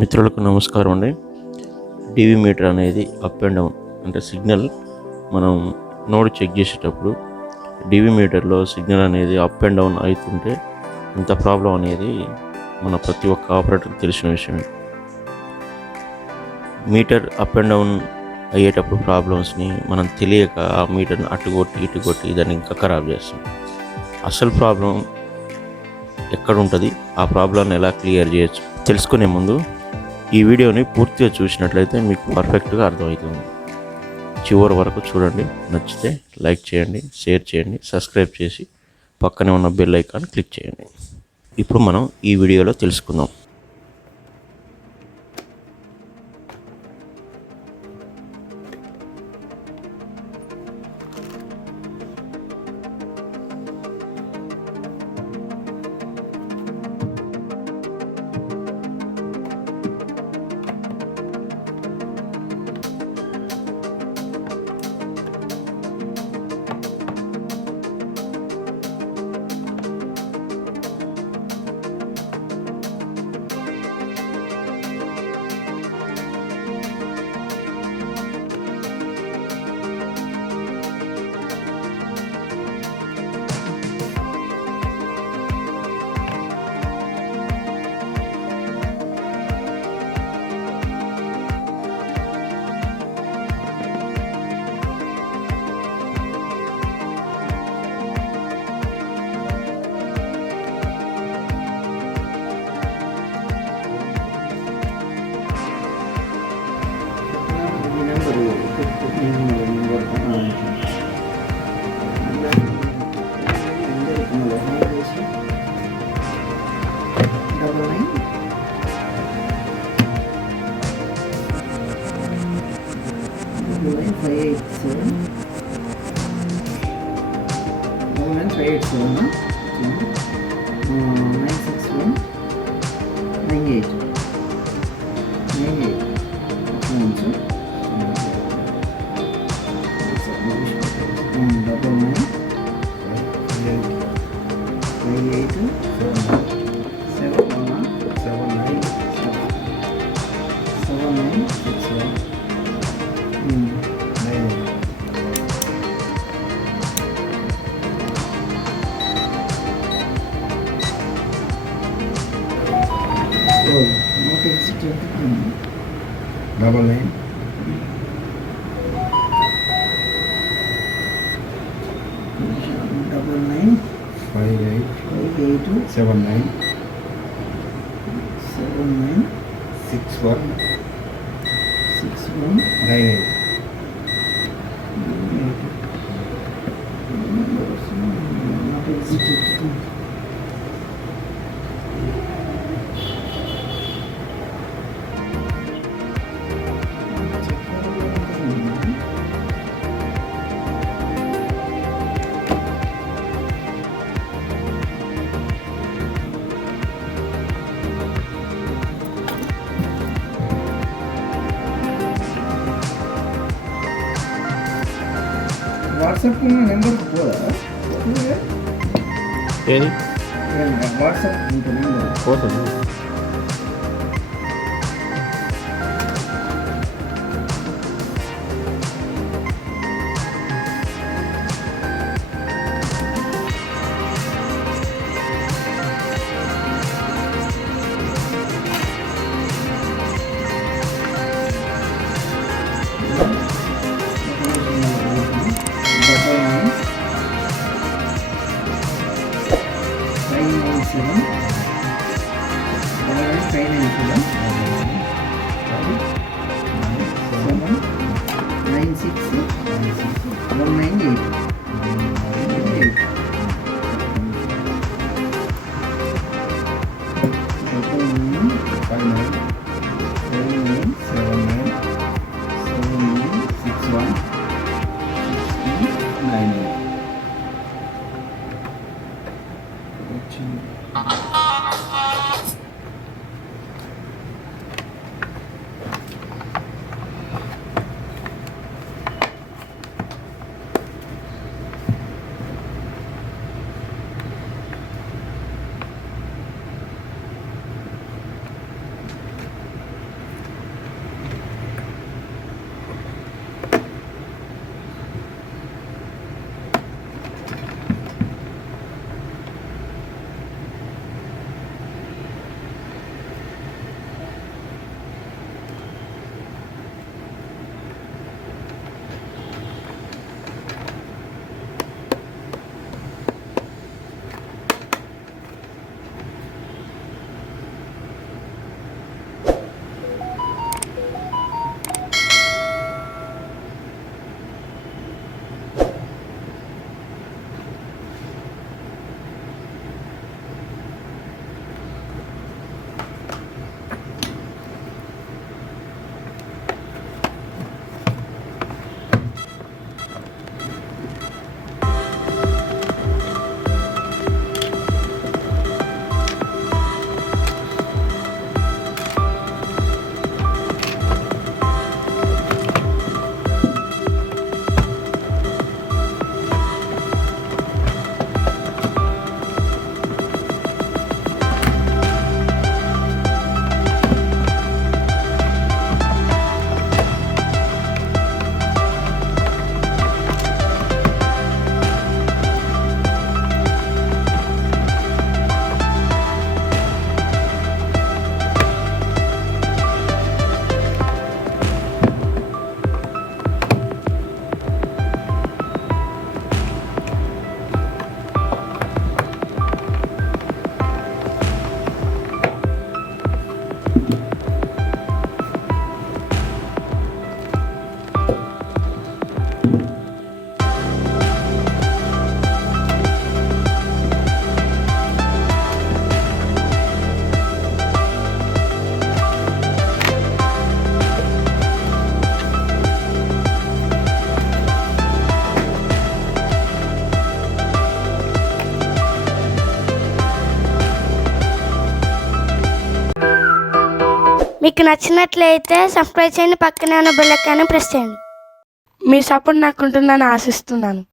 మిత్రులకు నమస్కారం అండి. టీవీ మీటర్ అనేది అప్ అండ్ డౌన్ అంటే సిగ్నల్ మనం నోడ్ చెక్ చేసేటప్పుడు టీవీ మీటర్లో సిగ్నల్ అనేది అప్ అండ్ డౌన్ అవుతుంటే ఎంత ప్రాబ్లం అనేది మన ప్రతి ఒక్క ఆపరేటర్కి తెలిసిన విషయమే. మీటర్ అప్ అండ్ డౌన్ అయ్యేటప్పుడు ప్రాబ్లమ్స్ని మనం తెలియక ఆ మీటర్ని అటు కొట్టి దాన్ని ఇంకా ఖరాబ్ చేస్తాం. అసలు ప్రాబ్లం ఎక్కడ ఉంటుంది, ఆ ప్రాబ్లమ్ని ఎలా క్లియర్ చేయొచ్చు తెలుసుకునే ముందు ఈ వీడియోని పూర్తిగా చూసినట్లయితే మీకు పర్ఫెక్ట్గా అర్థమవుతుంది. చివరి వరకు చూడండి. నచ్చితే లైక్ చేయండి, షేర్ చేయండి, సబ్స్క్రైబ్ చేసి పక్కనే ఉన్న బెల్ ఐకాన్ క్లిక్ చేయండి. ఇప్పుడు మనం ఈ వీడియోలో తెలుసుకుందాం. Double nine. Double nine. 58. 58. 79. 79. 61. 61. 98. WhatsApp number పోదా? ఏది వాట్సాప్ ఉంటుంది నెంబర్ పోతుంది. మీకు నచ్చినట్లయితే సబ్స్క్రైబ్ చేయండి, పక్కనే ఉన్న బెల్ ఐకాన్ని ప్రెస్ చేయండి. మీ సపోర్ట్ నాకు ఉంటుందని ఆశిస్తున్నాను.